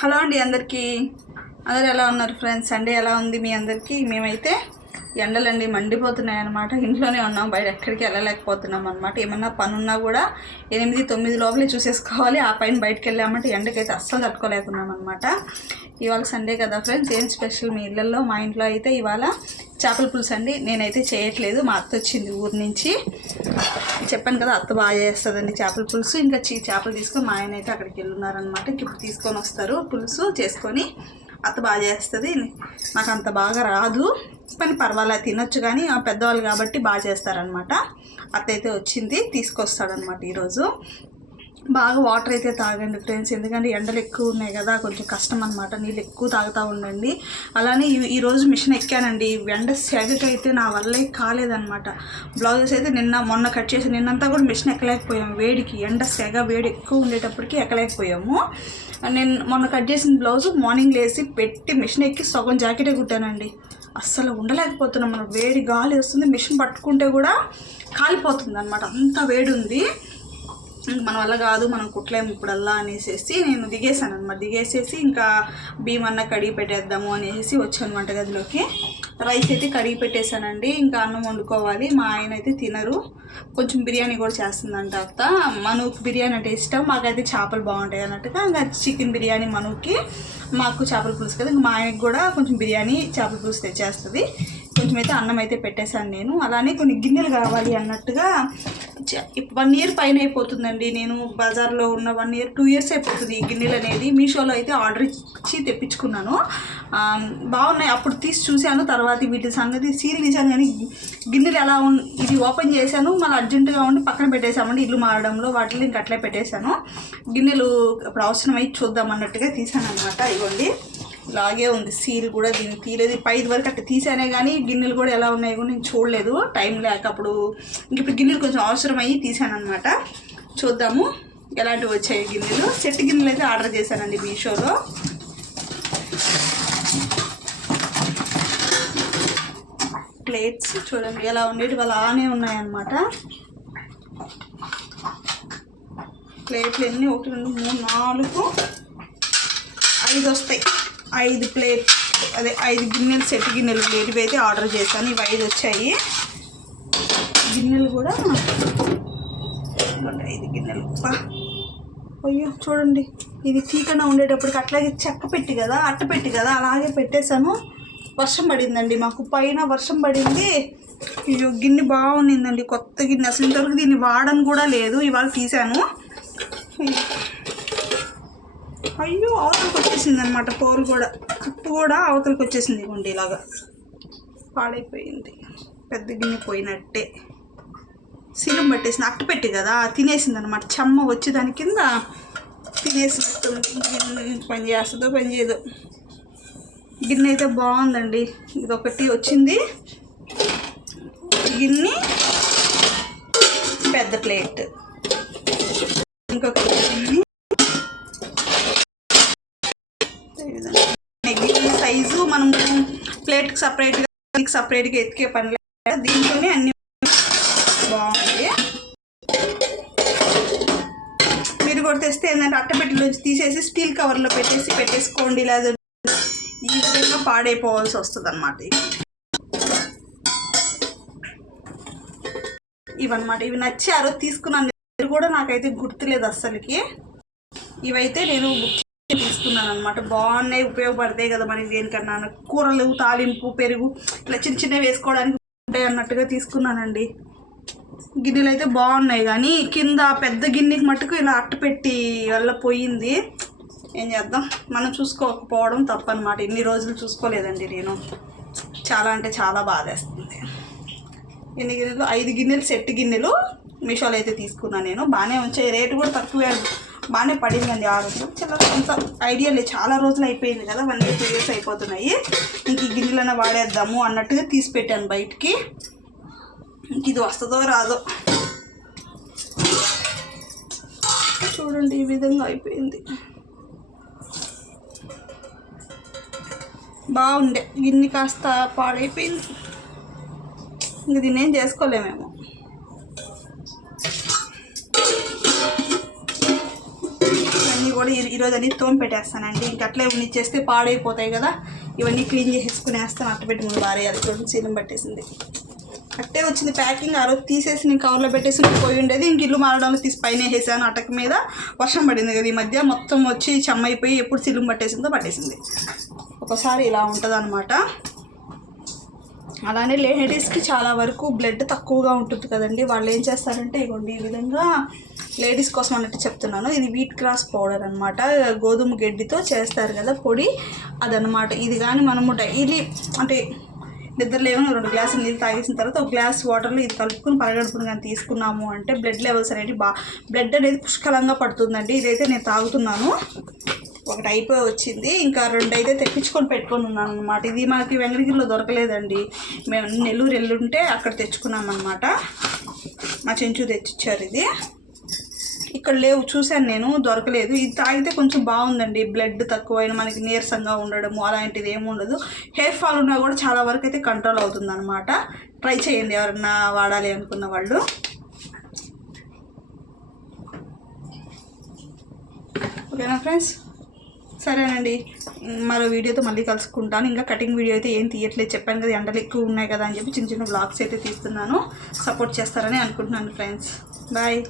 Hello అండి అందరికీ. అందరు ఎలా ఉన్నారు ఫ్రెండ్స్? సండే ఎలా ఉంది మీ అందరికీ? మేమైతే ఎండలండి మండిపోతున్నాయి అనమాట. ఇంట్లోనే ఉన్నాం, బయట ఎక్కడికి వెళ్ళలేకపోతున్నాం అనమాట. ఏమన్నా పని ఉన్నా కూడా 8-9 లోపలే చూసేసుకోవాలి. ఆ పైన బయటకు వెళ్ళామంటే ఎండకైతే అస్సలు తట్టుకోలేకున్నాం అనమాట. ఇవాళ సండే కదా ఫ్రెండ్స్, ఏం స్పెషల్ మీ ఇళ్ళల్లో? మా ఇంట్లో అయితే ఇవాళ చేపల పులుసు అండి. నేనైతే చేయట్లేదు, మా అత్త వచ్చింది ఊరి నుంచి. చెప్పాను కదా, అత్త బాగా చేస్తుందండి చేపల పులుసు. ఇంకా చేపలు తీసుకొని మా ఆయన అయితే అక్కడికి వెళ్ళున్నారనమాట. ఇప్పుడు తీసుకొని వస్తారు పులుసు చేసుకొని. అత్త బాగా చేస్తుంది, నాకు అంత బాగా రాదు, కానీ పర్వాలేదు తినొచ్చు. కానీ పెద్దవాళ్ళు కాబట్టి బాగా చేస్తారనమాట. అత్త అయితే వచ్చింది, తీసుకొస్తాడనమాట ఈరోజు. బాగా వాటర్ అయితే తాగండి ఫ్రెండ్స్, ఎందుకంటే ఎండలు ఎక్కువ ఉన్నాయి కదా, కొంచెం కష్టం అనమాట. నీళ్ళు ఎక్కువ తాగుతూ ఉండండి. అలానే ఈరోజు మిషన్ ఎక్కానండి. ఎండ సెగకైతే నా వల్లే కాలేదనమాట. బ్లౌజెస్ అయితే మొన్న కట్ చేసి నిన్నంతా కూడా మిషన్ ఎక్కలేకపోయాము. వేడికి ఎండ సెగ వేడి ఎక్కువ ఉండేటప్పటికి ఎక్కలేకపోయాము. నేను మొన్న కట్ చేసిన బ్లౌజ్ మార్నింగ్ లేసి పెట్టి మిషన్ ఎక్కి సగం జాకెటే కుట్టానండి. అస్సలు ఉండలేకపోతున్నాం. మనం వేడి గాలి వస్తుంది, మిషన్ పట్టుకుంటే కూడా కాలిపోతుంది అనమాట, అంత వేడి ఉంది. మన వల్ల కాదు, మనం కుట్టలేము ఇప్పుడల్లా అనేసి నేను దిగేసాను అనమాట. దిగేసేసి ఇంకా బియ్యమన్నా కడిగి పెట్టేద్దాము అనేసి వచ్చాను వంటగదిలోకి. రైస్ అయితే కడిగి పెట్టేశానండి. ఇంకా అన్నం వండుకోవాలి. మా ఆయన అయితే తినరు, కొంచెం బిర్యానీ కూడా చేస్తుందంట అత్త. మనూకి బిర్యానీ అంటే ఇష్టం, మాకైతే చేపలు బాగుంటాయి అన్నట్టుగా. ఇంకా చికెన్ బిర్యానీ మనూకి, మాకు చేపల పులుసు కదా. ఇంకా మా ఆయనకి కూడా కొంచెం బిర్యానీ చేపల పులుసు తెచ్చేస్తుంది. కొంచెం అయితే అన్నం అయితే పెట్టేశాను నేను. అలానే కొన్ని గిన్నెలు కావాలి అన్నట్టుగా 1 year పైన అయిపోతుందండి. నేను బజార్లో ఉన్న 1 year 2 years అయిపోతుంది ఈ గిన్నెలు అనేది. మీషోలో అయితే ఆర్డర్ ఇచ్చి తెప్పించుకున్నాను. బాగున్నాయి. అప్పుడు తీసి చూశాను, తర్వాత వీటి సంగతి సీల్ తీశాను. కానీ గిన్నెలు ఎలా ఇది ఓపెన్ చేశాను, మళ్ళీ అర్జెంటుగా ఉండి పక్కన పెట్టేశామండి ఇల్లు మారడంలో. వాటిని ఇంక అట్లే పెట్టేశాను. గిన్నెలు ఇప్పుడు అవసరమై చూద్దాం అన్నట్టుగా తీసాను అనమాట. ఇవ్వండి, ఇలాగే ఉంది సీల్ కూడా. దీన్ని తీయలేదు, పైది వరకు అట్లా తీసానే కానీ గిన్నెలు కూడా ఎలా ఉన్నాయి కూడా నేను చూడలేదు, టైం లేక. అప్పుడు ఇప్పుడు గిన్నెలు కొంచెం అవసరమయ్యి తీసాను అనమాట. చూద్దాము ఎలాంటివి వచ్చాయి గిన్నెలు. సెట్ గిన్నెలు అయితే ఆర్డర్ చేశానండి మీషోలో. ప్లేట్స్ చూడండి ఎలా ఉండేవి, అలానే ఉన్నాయన్నమాట. ప్లేట్లు ఎన్ని? 1 2 3 4 5 వస్తాయి. 5 ప్లేట్, అదే 5 గిన్నెలు, సెట్ గిన్నెలు ప్లేట్వి అయితే ఆర్డర్ చేశాను. ఇవి 5 వచ్చాయి. గిన్నెలు కూడా 5 గిన్నెలు. అయ్యో చూడండి, ఇది తీకన ఉండేటప్పటికి అట్లాగే చెక్క పెట్టి కదా, అట్ట పెట్టి కదా, అలాగే పెట్టేశాను. వర్షం పడిందండి మాకు, పైన వర్షం పడింది. అయ్యో గిన్నె బాగుండిందండి, కొత్త గిన్నె. అసలు ఇంతవరకు దీన్ని వాడని కూడా లేదు, ఇవాళ తీసాను. అయ్యో అవతలకి వచ్చేసింది అనమాట, పోరు కూడా, కప్పు కూడా అవతలకి వచ్చేసింది. ఇవ్వండి ఇలాగా పాడైపోయింది, పెద్ద గిన్నె పోయినట్టే. సిలం పట్టేసింది, అట్టు పెట్టి కదా తినేసింది అనమాట. చెమ్మ వచ్చి దాని కింద తినేసినట్టు. పని చేస్తుందో పని చేయదో. గిన్నె అయితే బాగుందండి. ఇదొకటి వచ్చింది గిన్నె, పెద్ద ప్లేట్. ఇంకొక గిన్నె గిన్నె సైజు మనం ప్లేట్కి సపరేట్గా ఎతికే పని లేదు, దీంట్లోనే అన్ని బాగుంది. మీరు కూడా తెస్తే ఏంటంటే అట్టపెట్టెలోంచి తీసేసి స్టీల్ కవర్లో పెట్టేసుకోండి, లేదా ఈ విధంగా పాడైపోవాల్సి వస్తుంది అన్నమాట. ఇవన్నమాట, ఇవి నచ్చి ఆ రోజు తీసుకున్నాను కూడా, నాకైతే గుర్తులేదు అస్సలకి. ఇవైతే నేను తీసుకున్నాను అనమాట. బాగున్నాయి, ఉపయోగపడతాయి కదా మనకి దేనికన్నా. కూరలు, తాలింపు, పెరుగు ఇట్లా చిన్న చిన్నవి వేసుకోవడానికి ఉంటాయి అన్నట్టుగా తీసుకున్నానండి. గిన్నెలు అయితే బాగున్నాయి, కానీ కింద పెద్ద గిన్నెకి మట్టుకు ఇలా అట్టపెట్టి వల్ల పోయింది. ఏం చేద్దాం, మనం చూసుకోకపోవడం తప్పనమాట. ఇన్ని రోజులు చూసుకోలేదండి నేను. చాలా అంటే చాలా బాధేస్తుంది. ఎన్ని గిన్నెలు? 5 గిన్నెలు, సెట్ గిన్నెలు మీషోలో అయితే తీసుకున్నాను నేను. బాగానే వచ్చాయి, రేటు కూడా తక్కువే, బాగానే పడిందండి. 6 రోజులు చాలా అంత ఐడియా లేదు, చాలా రోజులు అయిపోయింది కదా, 1 year 2 years అయిపోతున్నాయి. ఇంక ఈ గిన్నెలన్నా వాడేద్దాము అన్నట్టుగా తీసి పెట్టాను బయటికి. ఇంక ఇది వస్తుందో రాదో చూడండి, ఈ విధంగా అయిపోయింది. బాగుండే గిన్నె కాస్త పాడైపోయింది. ఇంక దీన్ని ఏం చేసుకోలేమేమో. కూడా ఈరోజు అన్ని తోమి పెట్టేస్తానండి. ఇంక అట్లే చేస్తే పాడైపోతాయి కదా, ఇవన్నీ క్లీన్ చేసేసుకునేస్తాను. అట్టపెట్టి ముందు భారేయాలి. చూడండి సీలం పట్టేసింది, అట్టే వచ్చింది ప్యాకింగ్. ఆ రోజు తీసేసి నేను కవర్లో పెట్టేసి పోయి ఉండేది. ఇంక ఇల్లు మారడంలో తీసి పైన వేసేసాను. అటక మీద వర్షం పడింది కదా ఈ మధ్య, మొత్తం వచ్చి చెమ్మైపోయి ఎప్పుడు సీలం పట్టేసిందో పట్టేసింది. ఒకసారి ఇలా ఉంటుంది అనమాట. అలానే లేడీస్కి చాలా వరకు బ్లడ్ తక్కువగా ఉంటుంది కదండి. వాళ్ళు ఏం చేస్తారంటే ఇవ్వండి ఈ విధంగా, లేడీస్ కోసం అన్నట్టు చెప్తున్నాను. ఇది వీట్ గ్రాస్ పౌడర్ అనమాట, గోధుమ గడ్డితో చేస్తారు కదా పొడి, అదనమాట. ఇది కానీ మనము డైలీ అంటే నిద్రలేమో 2 గ్లాసులు నీళ్ళు తాగేసిన తర్వాత 1 గ్లాస్ వాటర్లో ఇది కలుపుకొని పరగడుపును కానీ తీసుకున్నాము అంటే బ్లడ్ లెవెల్స్ అనేవి బ్లడ్ అనేది పుష్కలంగా పడుతుందండి. ఇదైతే నేను తాగుతున్నాను. ఒకటి అయిపోయి వచ్చింది, ఇంకా 2 అయితే తెప్పించుకొని పెట్టుకొని ఉన్నాను అనమాట. ఇది మనకి వెంకటగిరిలో దొరకలేదండి, మేము నెల్లూరు వెళ్ళుంటే అక్కడ తెచ్చుకున్నాం అనమాట. మా చెంచు తెచ్చిచ్చారు. ఇది ఇక్కడ లేవు, చూశాను నేను, దొరకలేదు. ఇది తాగితే కొంచెం బాగుందండి. బ్లడ్ తక్కువైన మనకి నీరసంగా ఉండడము అలాంటిది ఏమి ఉండదు. హెయిర్ ఫాల్ ఉన్నా కూడా చాలా వరకు అయితే కంట్రోల్ అవుతుంది అనమాట. ట్రై చేయండి ఎవరన్నా వాడాలి అనుకున్న వాళ్ళు. ఓకేనా ఫ్రెండ్స్, సరేనండి, మరో వీడియోతో మళ్ళీ కలుసుకుంటాను. ఇంకా కటింగ్ వీడియో అయితే ఏం తీయట్లేదు, చెప్పాను కదా ఎండలు ఎక్కువ ఉన్నాయి కదా అని చెప్పి చిన్న చిన్న వ్లాగ్స్ అయితే తీస్తున్నాను. సపోర్ట్ చేస్తారని అనుకుంటున్నాను ఫ్రెండ్స్. బాయ్.